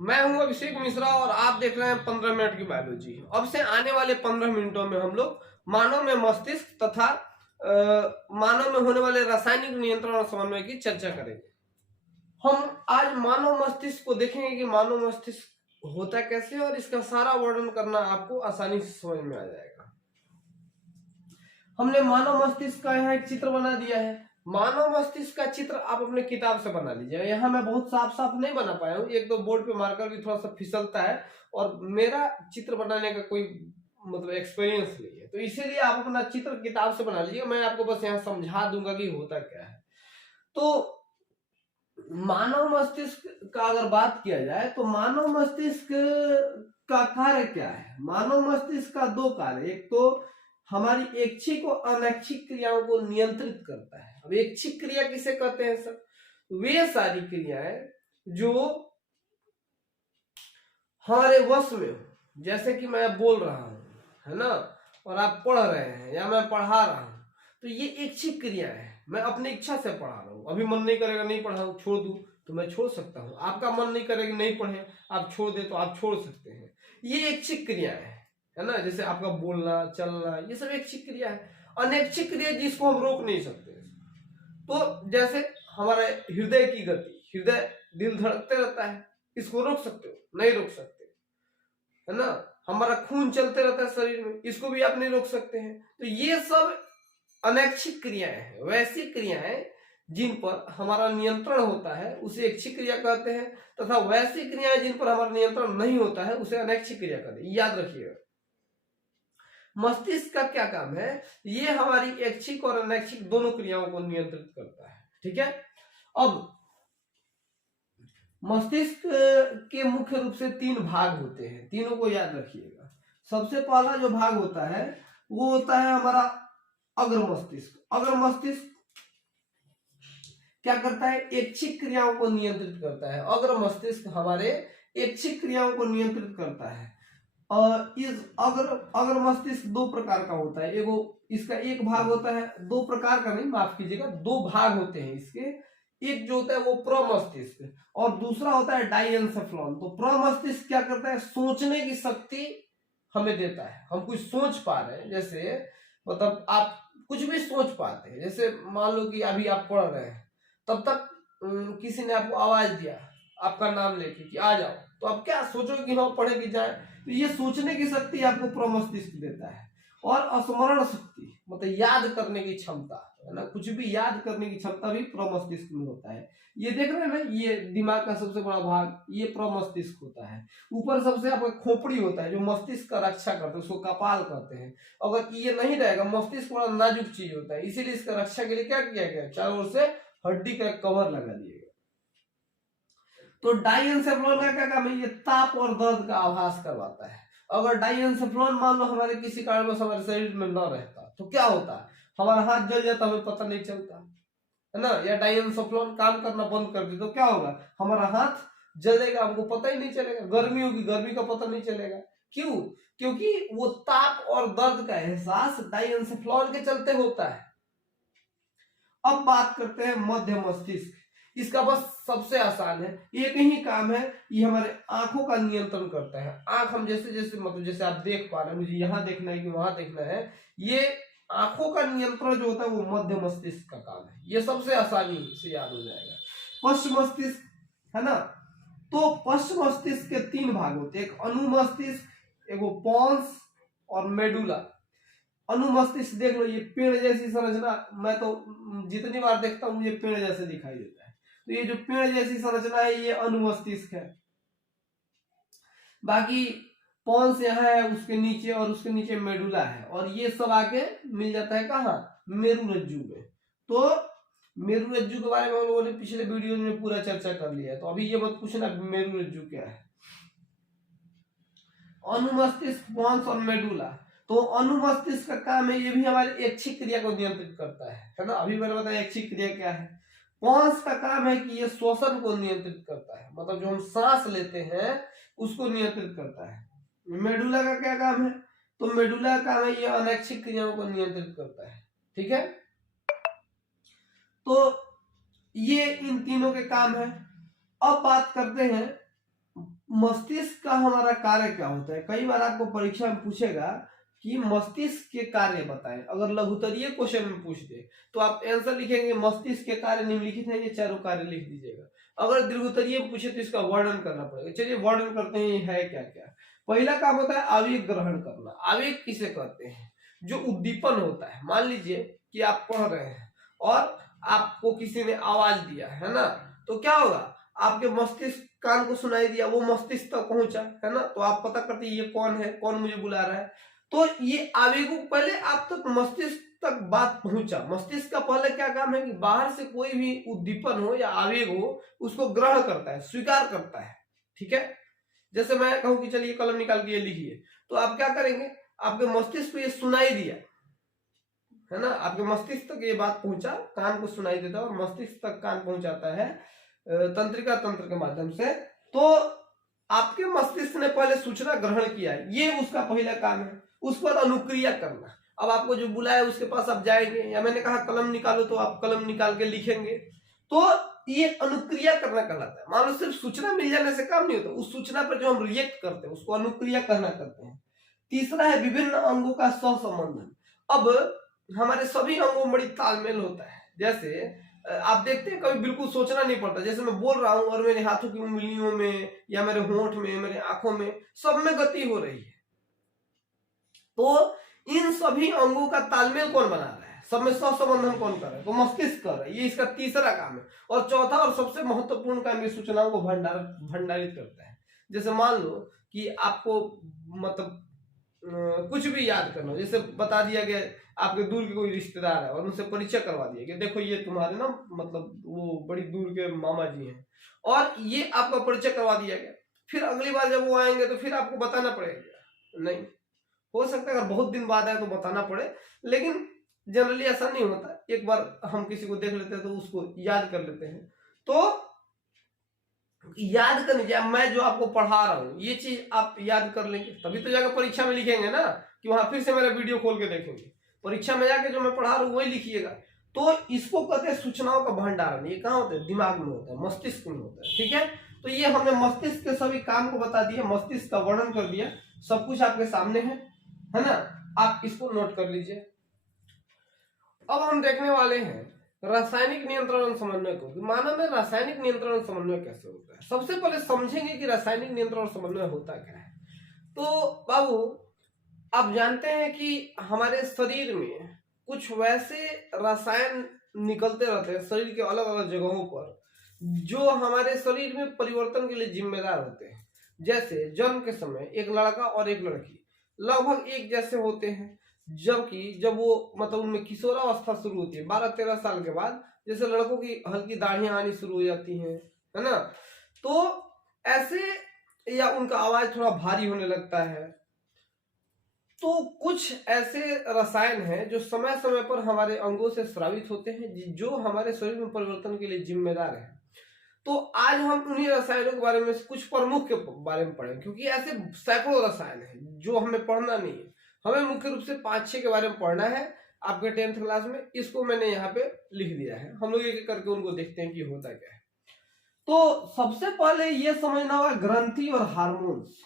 मैं हूं अभिषेक मिश्रा और आप देख रहे हैं 15 मिनट की बायोलॉजी। अब से आने वाले 15 मिनटों में हम लोग मानव में मस्तिष्क तथा मानव में होने वाले रासायनिक नियंत्रण और समन्वय की चर्चा करेंगे। हम आज मानव मस्तिष्क को देखेंगे कि मानव मस्तिष्क होता कैसे और इसका सारा वर्णन करना आपको आसानी से समझ में आ जाएगा। हमने मानव मस्तिष्क का यहाँ एक चित्र बना दिया है। मानव मस्तिष्क का चित्र आप अपने किताब से बना लीजिए। यहाँ मैं बहुत साफ साफ नहीं बना पाया हूँ, एक दो बोर्ड पे मार्कर भी थोड़ा सा फिसलता है और मेरा चित्र बनाने का कोई मतलब एक्सपीरियंस नहीं है, तो इसीलिए आप अपना चित्र किताब से बना लीजिए। मैं आपको बस यहाँ समझा दूंगा कि होता क्या है। तो मानव मस्तिष्क का अगर बात किया जाए तो मानव मस्तिष्क का कार्य क्या है। मानव मस्तिष्क का दो कार्य, एक तो हमारी ऐच्छिक और अनैच्छिक क्रियाओं को नियंत्रित करता है। अब ऐच्छिक क्रिया किसे कहते हैं सर? वे सारी क्रियाएं जो हमारे वश में हो, जैसे कि मैं बोल रहा हूं, है ना, और आप पढ़ रहे हैं या मैं पढ़ा रहा हूं, तो ये ऐच्छिक क्रिया है। मैं अपनी इच्छा से पढ़ा रहा हूं, अभी मन नहीं करेगा नहीं पढ़ाऊं, छोड़ दूं तो मैं छोड़ सकता हूं। आपका मन नहीं करेगा नहीं पढ़े, आप छोड़ दे तो आप छोड़ सकते हैं। ये ऐच्छिक क्रिया है ना, जैसे आपका बोलना चलना, ये सब ऐच्छिक क्रिया है। अनैच्छिक क्रिया जिसको हम रोक नहीं सकते, तो जैसे हमारे हृदय की गति, हृदय दिल धड़कते रहता है, इसको रोक सकते हो? नहीं रोक सकते, है ना। हमारा खून चलते रहता है शरीर में, इसको भी आप नहीं रोक सकते हैं। तो ये सब अनैच्छिक क्रियाएं हैं। वैसी क्रियाएं जिन पर हमारा नियंत्रण होता है उसे ऐच्छिक क्रिया कहते हैं, तथा वैसी क्रियाएं जिन पर हमारा नियंत्रण नहीं होता है उसे अनैच्छिक क्रिया कहते हैं। याद रखिएगा। मस्तिष्क का क्या काम है? ये हमारी ऐच्छिक और अनैच्छिक दोनों क्रियाओं को नियंत्रित करता है। ठीक है। अब मस्तिष्क के मुख्य रूप से तीन भाग होते हैं, तीनों को याद रखिएगा। सबसे पहला जो भाग होता है वो होता है हमारा अग्र मस्तिष्क। अग्र मस्तिष्क क्या करता है? ऐच्छिक क्रियाओं को नियंत्रित करता है। अग्र मस्तिष्क हमारे ऐच्छिक क्रियाओं को नियंत्रित करता है। और इस अग्र मस्तिष्क दो प्रकार का होता है। एगो इसका एक भाग होता है, दो प्रकार का नहीं, माफ कीजिएगा, दो भाग होते हैं इसके। एक जो होता है वो प्रमस्तिष्क और दूसरा होता है डाइएन्सेफेलॉन। तो प्रमस्तिष्क क्या करता है? सोचने की शक्ति हमें देता है। हम कुछ सोच पा रहे हैं, जैसे मतलब आप कुछ भी सोच पाते हैं। जैसे मान लो कि अभी आप पढ़ रहे हैं, तब तक किसी ने आपको आवाज दिया आपका नाम लेके कि आ जाओ, तो आप क्या सोचोगे कि हाँ पढ़े कि जाए। तो ये सोचने की शक्ति आपको प्रमस्तिष्क देता है। और स्मरण शक्ति मतलब याद करने की क्षमता, है ना, कुछ भी याद करने की क्षमता भी प्रमस्तिष्क में होता है। ये देख रहे हैं ना, ये दिमाग का सबसे बड़ा भाग ये प्रमस्तिष्क होता है। ऊपर सबसे आपका खोपड़ी होता है जो मस्तिष्क का रक्षा करता है, उसको कपाल कहते हैं। अगर ये नहीं रहेगा, मस्तिष्क बड़ा नाजुक चीज होता है, इसीलिए इसका रक्षा के लिए क्या किया गया? चारों ओर से हड्डी का कवर लगा दिया गया। तो डाइएन्सेफेलॉन का क्या काम है? ये ताप और दर्द का आभास करवाता है। अगर डाइएन्सेफेलॉन मान लो हमारे किसी कारणवश हमारे शरीर में न रहता तो क्या होता? हमारा हाथ जल जाता, हमें पता नहीं चलता, है ना। या डाइएन्सेफेलॉन काम करना बंद कर दे तो क्या होगा? हमारा हाथ जलेगा, हमको पता ही नहीं चलेगा। गर्मी होगी, गर्मी का पता नहीं चलेगा। क्यों? क्योंकि वो ताप और दर्द का एहसास डाइएन्सेफेलॉन के चलते होता है। अब बात करते हैं मध्य मस्तिष्क। इसका बस सबसे आसान है, एक ही काम है, ये हमारे आंखों का नियंत्रण करता है। आंख हम जैसे जैसे मतलब जैसे आप देख पा रहे हैं, मुझे यहाँ देखना है कि वहां देखना है, ये आंखों का नियंत्रण जो होता है वो मध्य मस्तिष्क का काम है। ये सबसे आसानी से याद हो जाएगा। पश्च मस्तिष्क, है ना। तो पश्च मस्तिष्क के तीन भाग होते हैं, एक अनुमस्तिष्क, एक पोन्स और मेडुला। अनुमस्तिष्क देख लो, ये पेड़ जैसी संरचना, मैं तो जितनी बार देखता हूं मुझे पेड़ जैसे दिखाई देता है। तो ये जो पेड़ जैसी संरचना है ये अनुमस्तिष्क है। बाकी पॉन्स यहाँ है उसके नीचे, और उसके नीचे मेडुला है, और ये सब आके मिल जाता है कहाँ? मेरुरज्जु में। तो मेरुरज्जु के बारे में हम लोगों ने पिछले वीडियो में पूरा चर्चा कर लिया है, तो अभी ये मत पूछना मेरुरज्जु क्या है। अनुमस्तिष्क, पॉन्स और मेडुला। तो अनुमस्तिष्क का काम है, ये भी हमारे ऐच्छिक क्रिया को नियंत्रित करता है ना। अभी मैंने बताया ऐच्छिक क्रिया क्या है। पॉन्स का काम है कि ये श्वसन को नियंत्रित करता है, मतलब जो हम सांस लेते हैं उसको नियंत्रित करता है। मेडुला का क्या काम है? तो मेडुला का काम है ये अनैच्छिक क्रियाओं को नियंत्रित करता है। ठीक है। तो ये इन तीनों के काम है। अब बात करते हैं मस्तिष्क का हमारा कार्य क्या होता है। कई बार आपको परीक्षा में पूछेगा कि मस्तिष्क के कार्य बताएं। अगर लघुत्तरीय क्वेश्चन में पूछ दे तो आप आंसर लिखेंगे मस्तिष्क के कार्य निम्नलिखित हैं, ये चारों कार्य लिख दीजिएगा। अगर दीर्घोत्तरीय में पूछे तो इसका वर्णन करना पड़ेगा। चलिए वर्णन करते हैं, ये है क्या क्या। पहला काम होता है आवेग ग्रहण करना। आवेग किसे कहते हैं? जो उद्दीपन होता है। मान लीजिए कि आप पढ़ रहे हैं और आपको किसी ने आवाज दिया है ना, तो क्या होगा, आपके मस्तिष्क कान को सुनाई दिया, वो मस्तिष्क तक पहुंचा है ना, तो आप पता करते ये कौन है, कौन मुझे बुला रहा है। तो ये आवेगों पहले आप तक मस्तिष्क तक बात पहुंचा। मस्तिष्क का पहले क्या काम है कि बाहर से कोई भी उद्दीपन हो या आवेग हो उसको ग्रहण करता है, स्वीकार करता है। ठीक है, जैसे मैं कहूं कि चलिए कलम निकाल के ये लिखिए, तो आप क्या करेंगे, आपके मस्तिष्क को ये सुनाई दिया है ना, आपके मस्तिष्क तक ये बात पहुंचा, कान को सुनाई देता है और मस्तिष्क तक कान पहुंचाता है तंत्रिका तंत्र के माध्यम से। तो आपके मस्तिष्क ने पहले सूचना ग्रहण किया, ये उसका पहला काम है। उस पर अनुक्रिया करना। अब आपको जो बुलाया उसके पास आप जाएंगे, या मैंने कहा कलम निकालो तो आप कलम निकाल के लिखेंगे, तो ये अनुक्रिया करना कहलाता है। मान लो सिर्फ सूचना मिल जाने से काम नहीं होता, उस सूचना पर जो हम रिएक्ट करते हैं उसको अनुक्रिया करना कहते हैं। तीसरा है विभिन्न अंगों का सहसंबंधन। अब हमारे सभी अंगों में बड़ी तालमेल होता है। जैसे आप देखते हैं कभी बिल्कुल सोचना नहीं पड़ता, जैसे मैं बोल रहा हूं और मेरे हाथों की उंगलियों में या मेरे होंठ में, मेरे आंखों में, सब में गति हो रही है। तो इन सभी अंगों का तालमेल कौन बना रहा है, सब में सहसंबंधन कौन कर रहा है, तो मस्तिष्क कर रहा है। ये इसका तीसरा काम है। और चौथा और सबसे महत्वपूर्ण काम, ये सूचनाओं को भंडारित करता है। जैसे मान लो कि आपको मतलब कुछ भी याद करना हो, जैसे बता दिया गया आपके दूर के कोई रिश्तेदार है और उनसे परिचय करवा दिया कि देखो ये तुम्हारे ना मतलब वो बड़ी दूर के मामा जी हैं, और ये आपका परिचय करवा दिया गया। फिर अगली बार जब वो आएंगे तो फिर आपको बताना पड़ेगा? नहीं, हो सकता है अगर बहुत दिन बाद आए तो बताना पड़े, लेकिन जनरली ऐसा नहीं होता। एक बार हम किसी को देख लेते हैं तो उसको याद कर लेते हैं। तो याद कर लीजिए, मैं जो आपको पढ़ा रहा हूं ये चीज आप याद कर लेंगे, तभी तो जाकर परीक्षा में लिखेंगे ना, कि वहां फिर से मेरा वीडियो खोल के देखेंगे। परीक्षा में जाके जो मैं पढ़ा रहा हूं वही लिखिएगा। तो इसको कहते हैं सूचनाओं का भंडारण। ये कहाँ होता है? दिमाग में होता है, मस्तिष्क में होता है। ठीक है, तो ये हमने मस्तिष्क के सभी काम को बता दिया, मस्तिष्क का वर्णन कर दिया, सब कुछ आपके सामने है ना। आप इसको नोट कर लीजिए। अब हम देखने वाले हैं रासायनिक नियंत्रण और समन्वय को, कि मानव में रासायनिक नियंत्रण और समन्वय कैसे होता है। सबसे पहले समझेंगे कि रासायनिक नियंत्रण और समन्वय होता क्या है। तो बाबू आप जानते हैं कि हमारे शरीर में कुछ वैसे रसायन निकलते रहते हैं शरीर के अलग अलग जगहों पर, जो हमारे शरीर में परिवर्तन के लिए जिम्मेदार होते हैं। जैसे जन्म के समय एक लड़का और एक लड़की लगभग एक जैसे होते हैं, जबकि जब वो मतलब उनमें किशोरावस्था शुरू होती है 12-13 साल के बाद, जैसे लड़कों की हल्की दाढ़ियां आनी शुरू हो जाती हैं, है ना, तो ऐसे, या उनका आवाज थोड़ा भारी होने लगता है। तो कुछ ऐसे रसायन हैं जो समय समय पर हमारे अंगों से स्रावित होते हैं, जो हमारे शरीर में परिवर्तन के लिए जिम्मेदार हैं। तो आज हम उन्हीं रसायनों के बारे में कुछ प्रमुख के बारे में पढ़ें, क्योंकि ऐसे सैकड़ों रसायन हैं जो हमें पढ़ना नहीं है। हमें मुख्य रूप से 5-6 के बारे में पढ़ना है आपके 10th क्लास में। इसको मैंने यहाँ पे लिख दिया है, हम लोग एक करके उनको देखते हैं कि होता क्या है। तो सबसे पहले ये समझना होगा ग्रंथि और हार्मोन्स।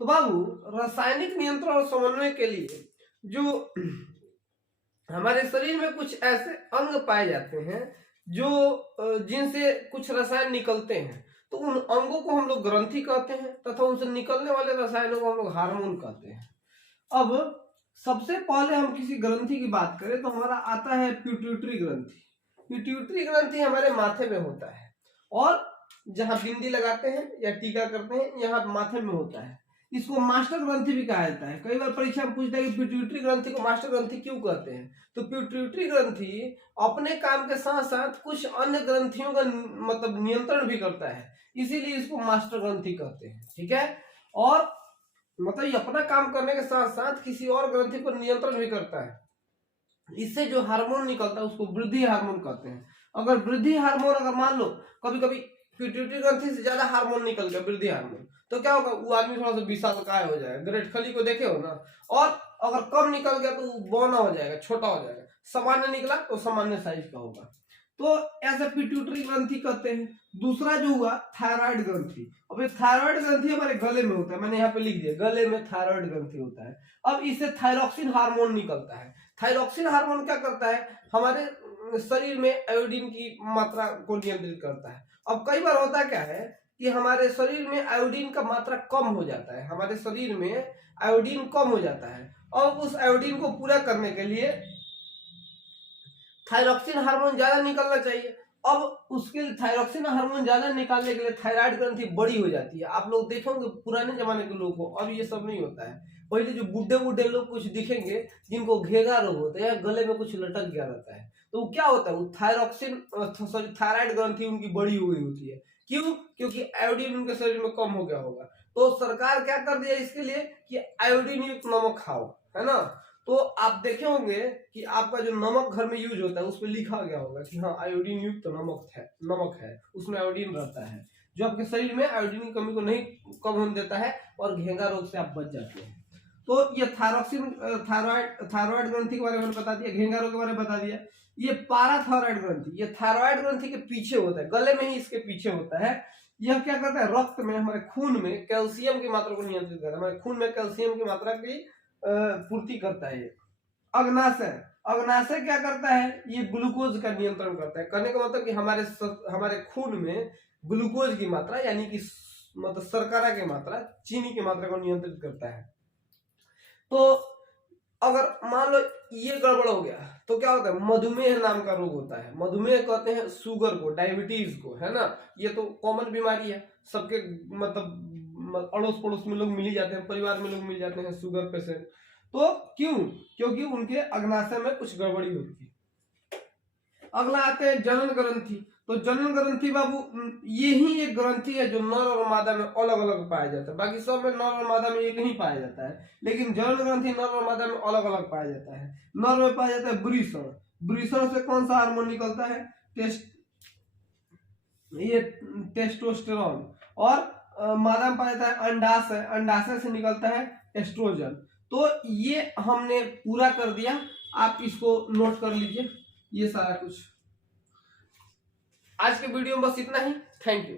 तो बाबू रासायनिक नियंत्रण और समन्वय के लिए जो हमारे शरीर में कुछ ऐसे अंग पाए जाते हैं जो जिनसे कुछ रसायन निकलते हैं, तो उन अंगों को हम लोग ग्रंथि कहते हैं, तथा उनसे निकलने वाले रसायनों को हम लोग हार्मोन कहते हैं। अब सबसे पहले हम किसी ग्रंथि की बात करें तो हमारा आता है पिट्यूटरी ग्रंथि। पिट्यूटरी ग्रंथि हमारे माथे में होता है, और जहां बिंदी लगाते हैं या टीका करते हैं यहाँ माथे में होता है। इसको मास्टर ग्रंथि भी कहा जाता है। कई बार परीक्षा में पूछता है कि पिट्यूटरी ग्रंथि को मास्टर ग्रंथि क्यों कहते हैं। तो पिट्यूटरी ग्रंथि अपने काम के साथ साथ कुछ अन्य ग्रंथियों का मतलब नियंत्रण भी करता है, इसीलिए इसको मास्टर ग्रंथि कहते हैं। ठीक है, और मतलब ये अपना काम करने के साथ साथ किसी और ग्रंथि पर नियंत्रण भी करता है। इससे जो हार्मोन निकलता है उसको वृद्धि हार्मोन कहते हैं। अगर वृद्धि हार्मोन, अगर मान लो कभी कभी पिट्यूटरी ग्रंथि से ज्यादा हार्मोन निकल गया वृद्धि हार्मोन, तो क्या होगा, वो आदमी थोड़ा सा विशालकाय हो जाएगा। ग्रेट खली को देखे हो ना। और अगर कम निकल गया तो वो बौना हो जाएगा, छोटा हो जाएगा। सामान्य निकला तो सामान्य साइज का होगा। तो ऐसे पिट्यूटरी ग्रंथि कहते हैं। दूसरा जो हुआ थायराइड ग्रंथि। अब ये थायराइड ग्रंथि हमारे गले में होता है, मैंने यहाँ पे लिख दिया गले में थायराइड ग्रंथि होता है। अब इससे थायरॉक्सिन हार्मोन निकलता है। थायरॉक्सिन हार्मोन क्या करता है, हमारे शरीर में आयोडीन की मात्रा को नियंत्रित करता है। अब कई बार होता क्या है कि हमारे शरीर में आयोडीन का मात्रा कम हो जाता है, हमारे शरीर में आयोडीन कम हो जाता है, और उस आयोडीन को पूरा करने के लिए थायरॉक्सिन हार्मोन ज्यादा निकलना चाहिए। अब उसके लिए थायरॉक्सिन हार्मोन ज्यादा निकालने के लिए थायराइड ग्रंथि बड़ी हो जाती है। आप लोग देखेंगे पुराने जमाने के लोग को, अब ये सब नहीं होता है। पहले जो बुढ़े बुढ़े लोग कुछ दिखेंगे जिनको घेगा रोग होता है या गले में कुछ लटक गया रहता है, तो वो क्या होता है, वो थायरॉक्सिन सॉरी थायराइड ग्रंथि उनकी बड़ी हो गई होती है। क्यों? क्योंकि आयोडीन उनके शरीर में कम हो गया होगा। तो सरकार क्या कर दिया इसके लिए कि आयोडीन युक्त नमक खाओ, है ना। तो आप देखे होंगे कि आपका जो नमक घर में यूज होता है उस पर लिखा गया होगा कि हाँ आयोडीन युक्त नमक है, उसमें आयोडीन रहता है, जो आपके शरीर में आयोडीन की कमी को नहीं कम होने देता है और घेंगा रोग से आप बच जाते हैं। तो ये थायराइड ग्रंथि के बारे में बता दिया, घेंगा रोग के बारे में बता दिया। ये पाराथायराइड ग्रंथि, ये थायराइड ग्रंथि के पीछे होता है, गले में ही इसके पीछे होता है। यह क्या करता है, रक्त में हमारे खून में कैल्शियम की मात्रा को नियंत्रित करता है, हमारे खून में कैल्शियम की मात्रा की पूर्ति करता है। अग्नाशय, अग्नाशय क्या करता है, ये ग्लूकोज का नियंत्रण करता है। कहने का मतलब कि हमारे खून में ग्लूकोज की मात्रा यानी कि मतलब शर्करा की मात्रा, चीनी की मात्रा को नियंत्रित करता है। तो अगर मान लो ये गड़बड़ हो गया तो क्या होता है, मधुमेह नाम का रोग होता है। मधुमेह कहते हैं शुगर को, डायबिटीज को, है ना। ये तो कॉमन बीमारी है, सबके मतलब अड़ोस पड़ोस में लोग मिल ही जाते हैं, परिवार में लोग मिल जाते हैं शुगर पेशेंट। तो क्यों? क्योंकि उनके अग्नाशय में कुछ गड़बड़ी होती है। अगला आते हैं जनन ग्रंथि। तो जनन ग्रंथि बाबू यही एक ग्रंथि है जो नर और मादा में अलग अलग पाया जाता है। बाकी सब में नर और मादा में एक ही पाया जाता है, लेकिन जनन ग्रंथि नर और मादा में अलग अलग पाया जाता है। नर में पाया जाता है वृषण। वृषण से कौन सा हार्मोन निकलता है, ये टेस्टोस्टेरोन। और मादा में पाया जाता है अंडाशय, अंडाशय से निकलता है एस्ट्रोजन। तो ये हमने पूरा कर दिया, आप इसको नोट कर लीजिए। ये सारा कुछ आज के वीडियो में बस इतना ही। Thank you.